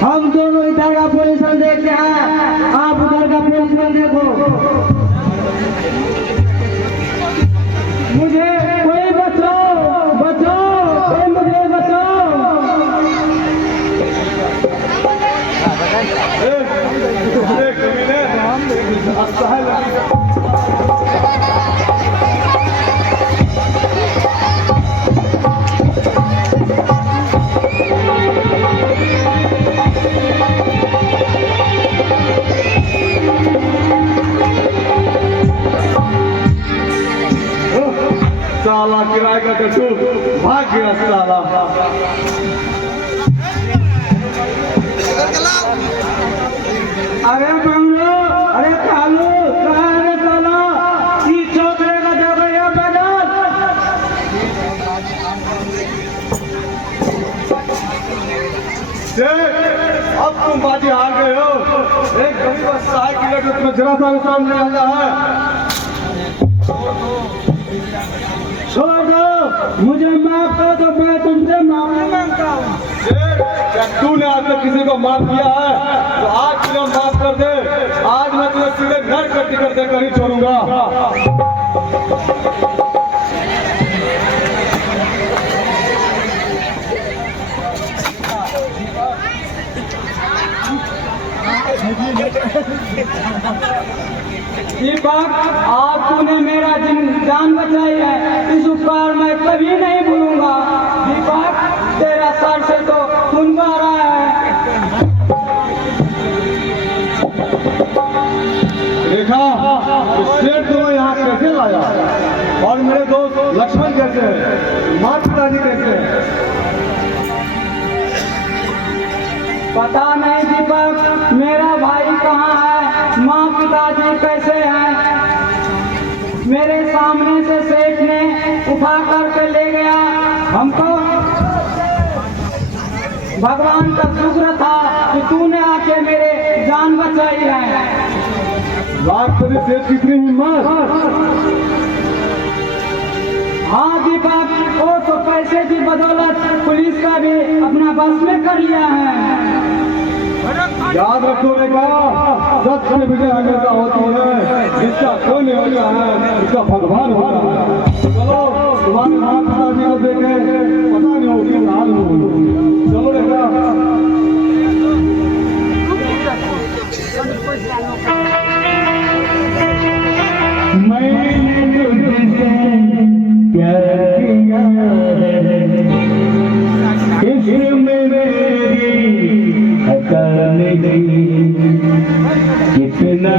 हम दोनों इधर का पोजीशन देखते हैं, आप उधर का पोजीशन देखो। मुझे कोई बचाओ, बचाओ, कोई मुझे बचाओ। साला किराए का टट्टू भाग गया साला। अरे बंगलो, अरे कालू, अरे साला ई चौधरी का जगह है बदल। अब तुम बाजी हार गए हो। एक गरीब असहाय की लड़की तुम्हें जरा सा भी सामने आना है। छोड़ दो, मुझे माफ कर दो, मैं तुमसे माफी मांगता हूँ। तूने आज तक किसी को माफ किया है तो आज तुझे माफ कर दे। आज मैं तुम्हें सीधे घर का टिकट देकर ही छोड़ूंगा। दीपक, आज तूने मेरा जान बचाई है, इस उपकार मैं कभी नहीं भूलूंगा। दीपक, तेरा सर से तो खून बह रहा है। देखा सेठ तुम्हें यहाँ कैसे लाया और मेरे दोस्त लक्ष्मण कैसे है, माँ पिताजी कैसे है? पता नहीं दीपक, मेरा भाई कहाँ है, माँ पिताजी कैसे हैं। मेरे सामने से सेठ ने उठा करके ले गया हमको। भगवान का शुक्र था कि तूने आके मेरे जान बचाई है। लाख तेरी सेठ कितनी हिम्मत। हाँ दीपक, वो तो पैसे की बदौलत पुलिस का भी अपना बस में कर लिया है। याद रखो बेटा, सत्य विजय हमेशा होती है। जिसका कोई नहीं होता है उसका भगवान होता है। चलो तुम्हारे माँ पिताजी को देखे पता नहीं होगी हाल होगी। चलो बेटा। मैंने तुझसे प्यार किया है, इसमें मेरी अकल नहीं, कितना